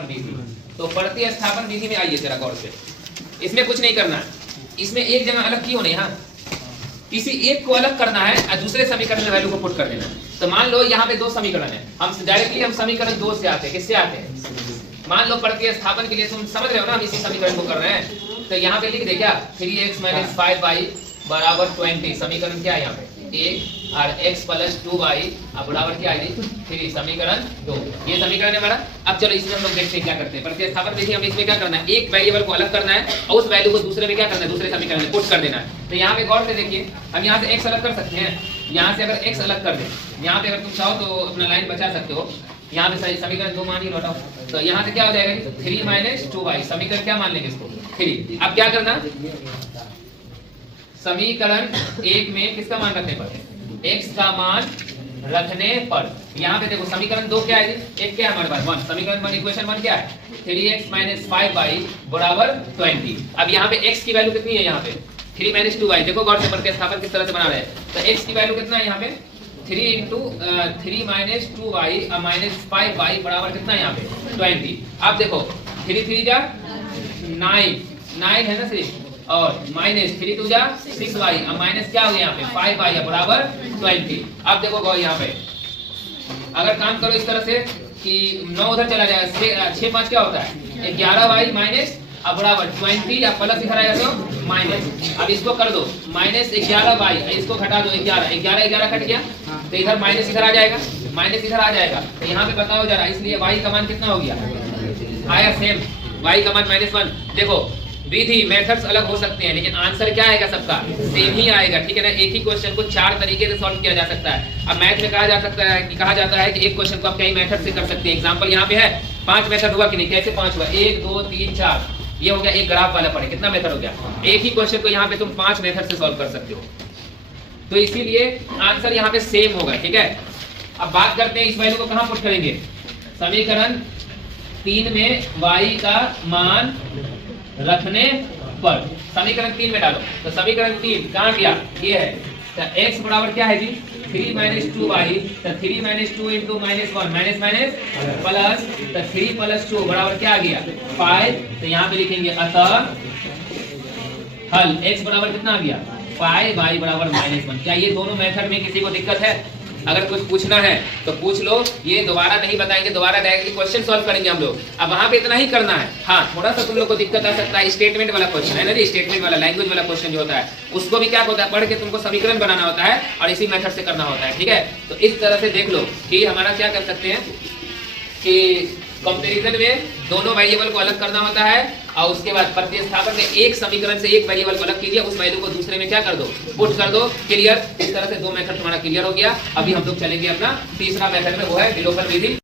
विधि। तो प्रतिस्थापन विधि में आइए जरा गौर से, इसमें कुछ नहीं करना है, इसमें एक जगह अलग क्यों नहीं, हाँ किसी एक को अलग करना है और दूसरे समीकरण में वैल्यू को पुट कर देना है। तो मान लो यहाँ पे दो समीकरण है, हम डायरेक्टली हम समीकरण दो से आते हैं, किससे आते हैं, मान लो प्रतिस्थापन के लिए तुम समझ रहे हो ना, हम इसी समीकरण को कर रहे हैं। तो यहाँ पे लिख दे क्या 3x - 5y बराबर 20, समीकरण क्या है यहाँ पे एक और x + 2y बराबर क्या है 3, समीकरण 2, ये समीकरण है हमारा। अब चलो इसमें हम लोग देखते हैं क्या करते हैं। प्रतिस्थापन विधि हम इसमें क्या करना है, एक वेरिएबल को अलग करना है और उस वैल्यू को दूसरे में क्या करना है, दूसरे समीकरण में पुट कर देना है। तो यहाँ पे गौर से देखिए, हम यहाँ से x अलग कर सकते हैं, यहाँ से अगर x अलग कर दें, यहाँ पे अगर तुम चाहो तो अपना लाइन बचा सकते हो, यहाँ पे समीकरण 2 मान ही लौटाओ, तो यहाँ से क्या हो जाएगा 3 - 2y, समीकरण क्या मान लेंगे इसको 3। अब क्या करना, समीकरण एक में किसका मान रखने पर, x का मान रखने पर, यहाँ पे देखो समीकरण 2 क्या है जी, एक क्या है हमारे पास 1, समीकरण 1 इक्वेशन 1 क्या है 3x - 5y बराबर 20। अब यहाँ पे x की वैल्यू कितनी है, यहाँ पे 3 - 2y, देखो गौर से प्रतिस्थापन किस तरह से बना रहे हैं। तो x की वैल्यू कितना है यहाँ पे 3 × 3 - 2y - 5y बराबर कितना है यहाँ पे 20। अब देखो 3 3 जा 9 है ना सिर्फ, और -3 2 जा 6y, अब माइनस क्या हो गया यहाँ पे 5y बराबर 20। अब देखो गौर यहाँ पे अगर काम करो इस तरह से कि 9 उधर चला जाएगा, 6 5 क्या होता है 11y माइनस अब बराबर 20, अब प्लस इधर आएगा तो माइनस, अब इसको कर दो -11y, इसको घटा दो 11 कट गया, तो इधर माइनस इधर आ जाएगा, माइनस इधर आ जाएगा, तो यहाँ पे बताओ जरा, इसलिए y का मान कितना हो गया आया सेम, y का मान -1। देखो विधि मेथड्स अलग हो सकते हैं लेकिन आंसर क्या आएगा सबका सेम ही आएगा, ठीक है ना। एक ही क्वेश्चन को 4 तरीके से सॉल्व किया जा सकता है। अब मैथ में कहा जाता है कि एक क्वेश्चन को आप कई मेथड से कर सकते हैं। एग्जांपल यहाँ पे है 5 मेथड हुआ कि नहीं, कैसे 5 हुआ 1 2 3 4, ये हो गया एक ग्राफ वाला पढ़े, कितना मेथड हो गया, एक ही क्वेश्चन को यहाँ पे तुम 5 मेथड से सॉल्व कर सकते हो, तो इसीलिए आंसर यहाँ पे सेम होगा, ठीक है। अब बात करते हैं इस वैल्यू को कहाँ पुट करेंगे, समीकरण 3 में y का मान रखने पर, समीकरण 3 में डालो, तो समीकरण 3 कहाँ गया, ये है, तो x बराबर क्या है जी 3 - 2y, तो 3 - 2 × -1 माइनस प्लस, तो 3 + 2 बराबर क्या आ गया 5, तो यहाँ पे लिखेंगे अतः हल x बराबर कितना आ गया 5y बराबर -1। क्या ये दोनों मेथड में किसी को दिक्कत है, अगर कुछ पूछना है तो पूछ लो, ये दोबारा नहीं बताएंगे, दोबारा डायरेक्टली क्वेश्चन सॉल्व करेंगे हम लोग। अब वहां पे इतना ही करना है, हाँ थोड़ा सा तुम लोग को दिक्कत आ सकता है, स्टेटमेंट वाला क्वेश्चन है ना जी, स्टेटमेंट वाला लैंग्वेज वाला क्वेश्चन जो होता है उसको भी क्या होता है, पढ़ के तुमको समीकरण बनाना होता है और इसी मेथड से करना होता है, ठीक है। तो इस तरह से देख लो कि हमारा क्या कर सकते हैं कि कंपैरिजन में दोनों वेरिएबल को अलग करना होता है और उसके बाद प्रतिस्थापन में एक समीकरण से एक वेरिएबल को अलग कीजिए, उस वैल्यू को दूसरे में क्या कर दो पुट कर दो, क्लियर। इस तरह से 2 मेथड तुम्हारा क्लियर हो गया। अभी हम लोग चलेंगे अपना तीसरा मेथड में, वो है विलोपन विधि।